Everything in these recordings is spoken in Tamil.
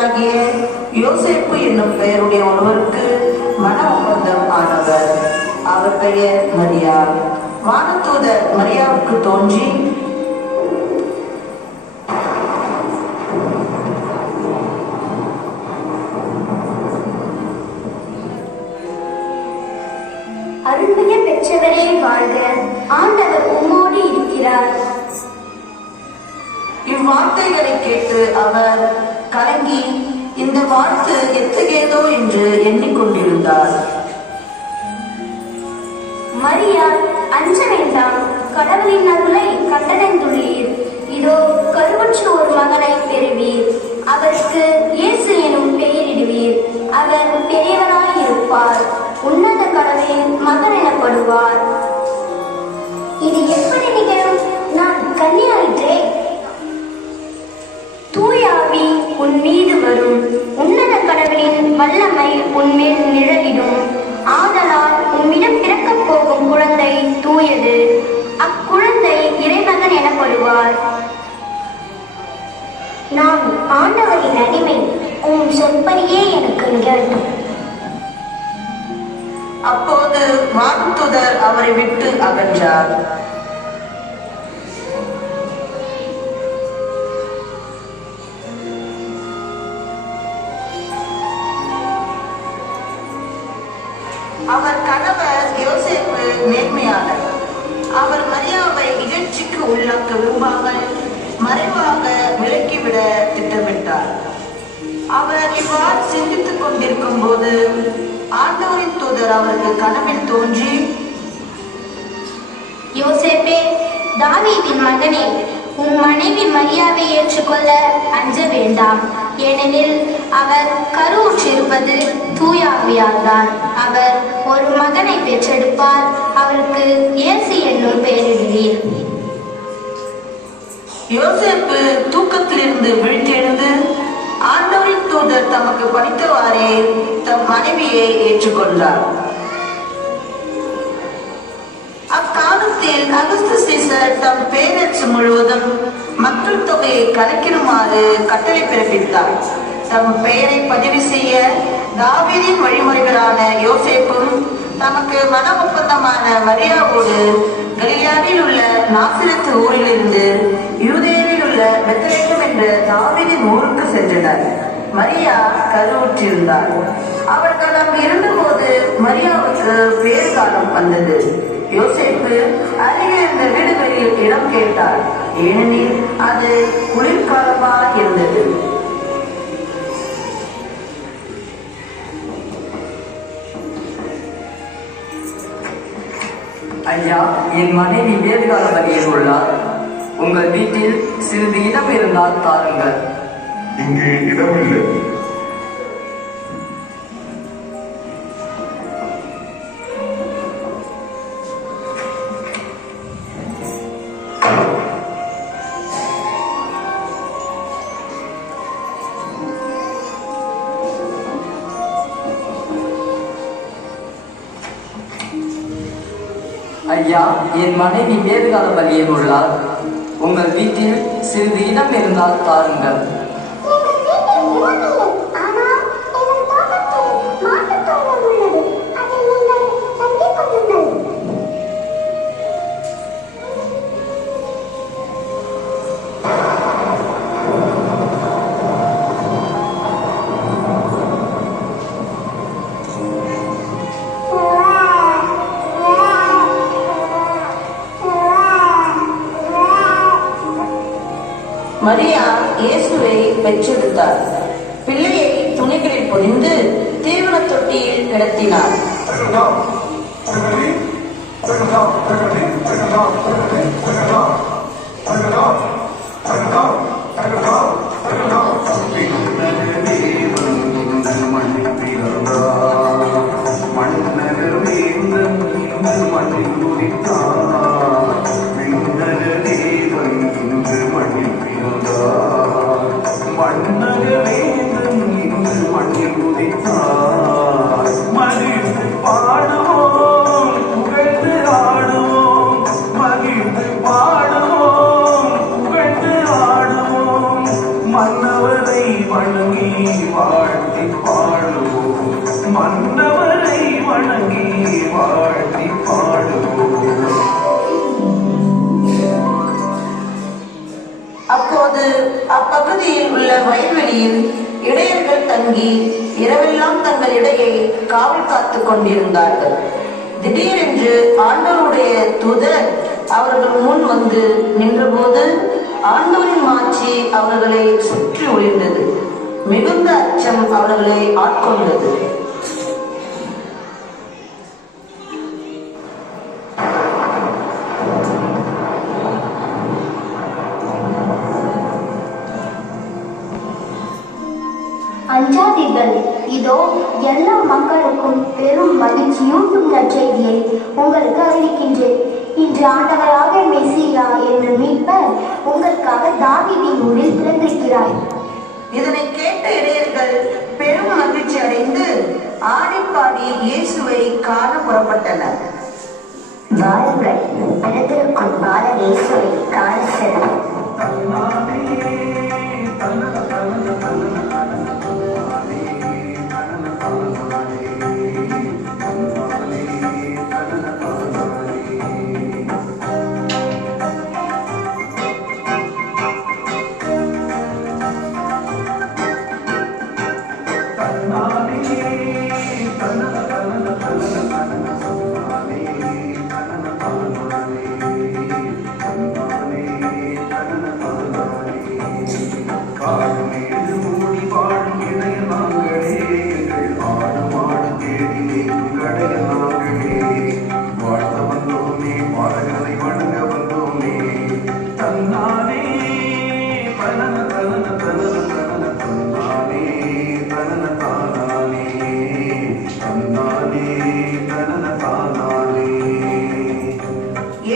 புத்திரனாகிய யோசேப்பு என்னும் பெயருடைய ஒருவருக்கு மன ஒப்பந்தம் ஆனவர். அவர் பெயர் மரியா. வானதூதர் மரியாவுக்கு தோன்றி, அருள்மிக பெற்றவரே வாழ்க, ஆண்டவர் உம்மோடு இருக்கிறார். இவ்வார்த்தைகளை கேட்டு அவர் கலங்கி இந்த வாழ்த்து எத்தகையதோ என்று எண்ணிக்கொண்டிருந்தார். மரியா, அஞ்ச வேண்டாம், கடவுளின் அருளை கண்டடைந்துள்ளீர். இதோ கருவுற்ற ஒரு மகனை பெறுவீர். அவருக்கு இயேசு எனும் பெயரிடுவீர். அவர் பெரியவராயிருப்பார். உன்னத கடவுளின் மகன் எனப்படுவார். இது எப்படி நிகழும்? நான் கன்னியாயிற்றே. தூயாவி உன் மீது வரும். உன்னத கடவுளின் வல்லமை உன்மேல் நிழலிடும். ஆதலால் உம்மிடம் பிறக்கப் போகும் குழந்தை தூயது. அக்குழந்தை இறைமகன் எனப்படுவார். நான் ஆண்டவரின் அடிமை, உம் சொற்படியே எனக்கு நிகழட்டும். அப்போது வானதூதர் அவரை விட்டு அகன்றார். அவர் கணவர் யோசேப்பு நேர்மையாளர். அவர் மரியாவை இகழ்ச்சிக்கு உள்ளாக்க விரும்பாமல் மறைவாக விலக்கிவிட திட்டமிட்டார். அவர் இவ்வாறு சிந்தித்துக் கொண்டிருக்கும் போது ஆண்டவரின் தூதர் அவருக்கு கனவில் தோன்றி, யோசேப்பே, தாவீதின் மகனே, உன் மனைவி மரியாவை ஏற்றுக்கொள்ள அஞ்ச வேண்டாம். ஏனெனில் அவர் கருவுற்றிருப்பது தூயாவியால் தான். அவர் ஒரு மகனை பெற்றெடுப்பார். அவருக்கு இயேசு என்னும் பெயரிடுவீர். யோசேப்பு தூக்கத்திலிருந்து விழித்தெழுந்து ஆண்டவரின் தூதர் தமக்கு பணித்தவாறே தம் மனைவியை ஏற்றுக்கொண்டார். அக்காலத்தில் அகஸ்து சீசர் தம் பேரரசு முழுவதும் மக்கள் தொகையை கணக்கிடுமாறு கட்டளை பிறப்பித்தார். தம் பெயரை பதிவு செய்ய தாவீதின் வழிமுறைகளான யோசேப்பும் தமக்கு மன ஒப்பந்தமான மரியாவோடு கலிலேயாவில் உள்ள நாசிரத்து ஊரிலிருந்து யூதேயாவில் உள்ள பெத்லகேம் என்ற தாவீதின் ஊருக்கு சென்றனர். மரியா கருவுற்றிருந்தார். அவர்கள் அங்கு இருந்தபோது மரியாவுக்கு பேறு காலம் வந்தது. யோசேப்பு அருகே இருந்த வீடுகளில் இடம் கேட்டார். ஏனெனில் அது குளிர்காலமாக இருந்தது. ஐயா, என் மனைவி வேறுகால வழியில் உள்ளார். உங்கள் வீட்டில் சிறிது இடம் இருந்தால் தாருங்கள். இங்கே இடமில்லை. ஐயா, என் மனைவி வேறுகால வழியில் உள்ளார். உங்கள் வீட்டில் சிறிது இடம் இருந்தால் தாருங்கள். மரியா இயேசுவை பெற்றெடுத்தார். பிள்ளையை துணிகளில் பொதிந்து தீவன தொட்டியில் கிடத்தினார். மன்னவரை வணங்கி வாழ்த்தி பாடுவோம், மன்னவரை வணங்கி வாழ்த்தி பாடுவோம். அப்போது அப்பகுதியில் உள்ள வயல்வெளியில் இடையர்கள் தங்கி இரவெல்லாம் தங்கள் இடையை காவல் காத்துக் கொண்டிருந்தார்கள். திடீரென்று ஆண்டவருடைய தூதர் அவர்கள் முன் வந்து நின்றபோது ஆண்டவரின் மாட்சி அவர்களை சுற்றி ஒளிர்ந்தது. மிகுந்த அச்சம் அவர்களை ஆட்கொண்டது. அஞ்சாதீர்கள், இதோ எல்லா மக்களுக்கும் பெரும் மகிழ்ச்சியூட்டும் நற்செய்தியை உங்களுக்கு அறிவிக்கின்றேன். இன்று ஆண்டவராக மெசியா என்று மீட்பர் உங்களுக்காக தாவீதின் ஊரில் பிறந்திருக்கிறார். இதனை கேட்ட இடையர்கள் பெரும் மகிழ்ச்சி அடைந்து ஆடிப்பாடி இயேசுவை காண புறப்பட்டனர். வாருங்கள், பிறந்திருக்கும் பாலன் இயேசுவை காண செல்வோம்.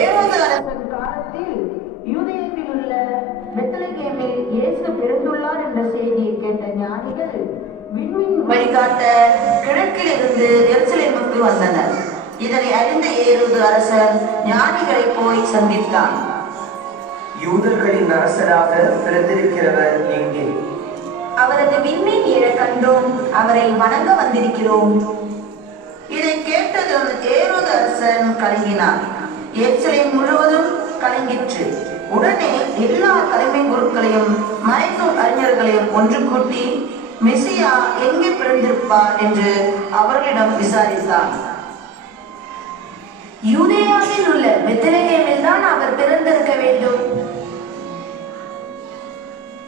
ஏரோது அரசன் காலத்தில் யூதேயத்தில் உள்ள பெத்லகேமில் இயேசு பிறந்துள்ளார் என்ற செய்தியை கேட்ட ஞானிகள் விண்மீன் வழிகாட்ட கிழக்கிலிருந்து எருசலேமுக்கு வந்தனர். இதனை அறிந்த ஏரோது அரசன் ஞானிகளை போய் சந்தித்தான். யூதர்களின் அரசராக பிறந்திருக்கிறவர் எங்கே? அவரது விண்மீன் எழக் கண்டோம், அவரை வணங்க வந்திருக்கிறோம். இதை கேட்டதும் ஏரோது அரசன் கலங்கினார். எருசலேம் முழுவதும் கலங்கிற்று. உடனே எல்லா தலைமை குருக்களையும் மறைநூல் அறிஞர்களையும் ஒன்று கூட்டி மெசியா எங்கே பிறந்திருப்பார் என்று அவர்களிடம் விசாரித்தார். யூதேயாவில் உள்ள பெத்லகேமில் தான் அவர் பிறந்திருக்க வேண்டும்.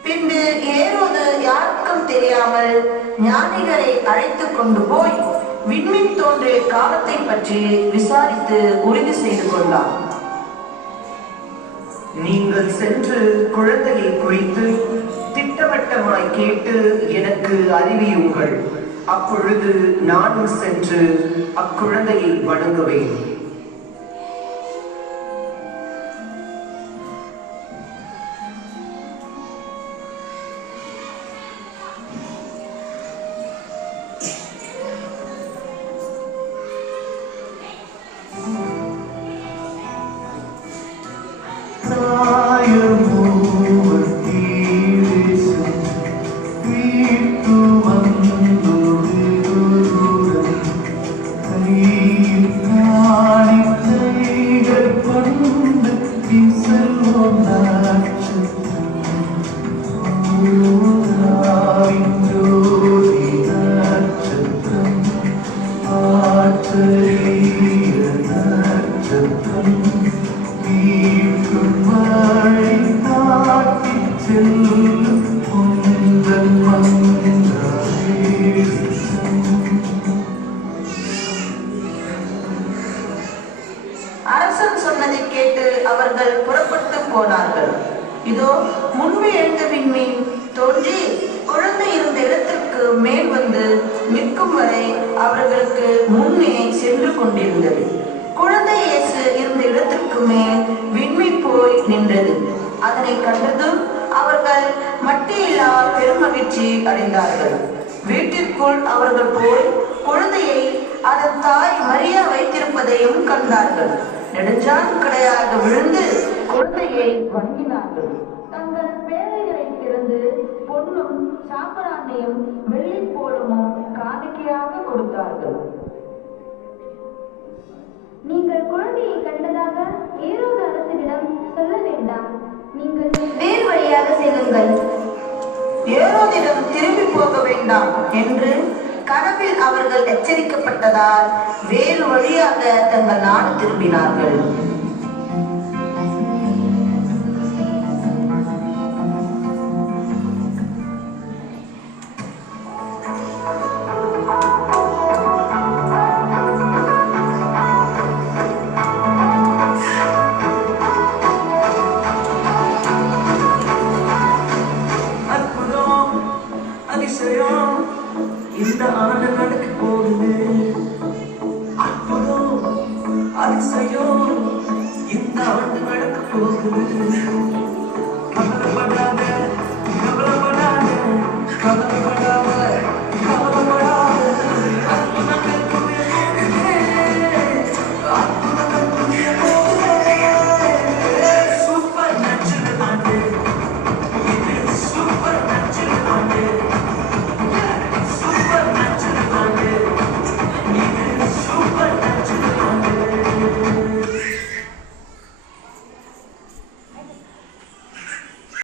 பின்பு ஏரோது யாருக்கும் தெரியாமல் ஞானிகளை அழைத்து கொண்டு போய் விண்மீன் தோன்றிய காலத்தை பற்றி விசாரித்து உறுதி செய்து கொண்டார். நீங்கள் சென்று குழந்தையை குறித்து திட்டவட்டமாய் கேட்டு எனக்கு அறிவியுங்கள். அப்பொழுது நானும் சென்று அக்குழந்தையை வணங்குவேன். அரசன் சொன்னதை கேட்டு அவர்கள் புறப்பட்டு போனார்கள். இதோ முன்பு எழுந்த விண்மீன் தோன்றி குழந்தை இருந்த இடத்திற்கு மேல் வந்து நிற்கும் வரை அவர்களுக்கு முன்னே சென்று கொண்டிருந்தது. குழந்தை இயேசு இருந்த இடத்திற்கு மேல் விண்மீன் போய் நின்றது. அதனை கண்டதும் அவர்கள் மட்டியில்லா பெருமகிழ்ச்சி அடைந்தார்கள். வீட்டிற்குள் அவர்கள் போய் குழந்தையை அதன் தாய் மரியா வைத்திருப்பதையும் கண்டார்கள். நெடுஞ்சான் கடையாக விழுந்து குழந்தையை வணங்கினார்கள். தங்கள் பேழைகளை திறந்து பொன்னும் சாம்பிராணியும் வெள்ளி போலமும் காணிக்கையாக கொடுத்தார்கள். நீங்கள் குழந்தையை கண்டதாக ஏரோது அரசனிடம் சொல்ல வேண்டாம். நீங்கள் வேறு வழியாக செல்லுங்கள். ஏரோதிடம் திரும்பி போக வேண்டாம் என்று கனவில் அவர்கள் எச்சரிக்கப்பட்டதால் வேறு வழியாக தங்கள் நாடு திரும்பினார்கள். அற்புதம், அதிசயம் இந்த ஆண்டு நடக்க போகுது. அற்புதம், அதிசயம் இந்த ஆண்டு நடக்க போகுது. கவலைப்படாத, கவலைப்படாத, கவலைப்படாத.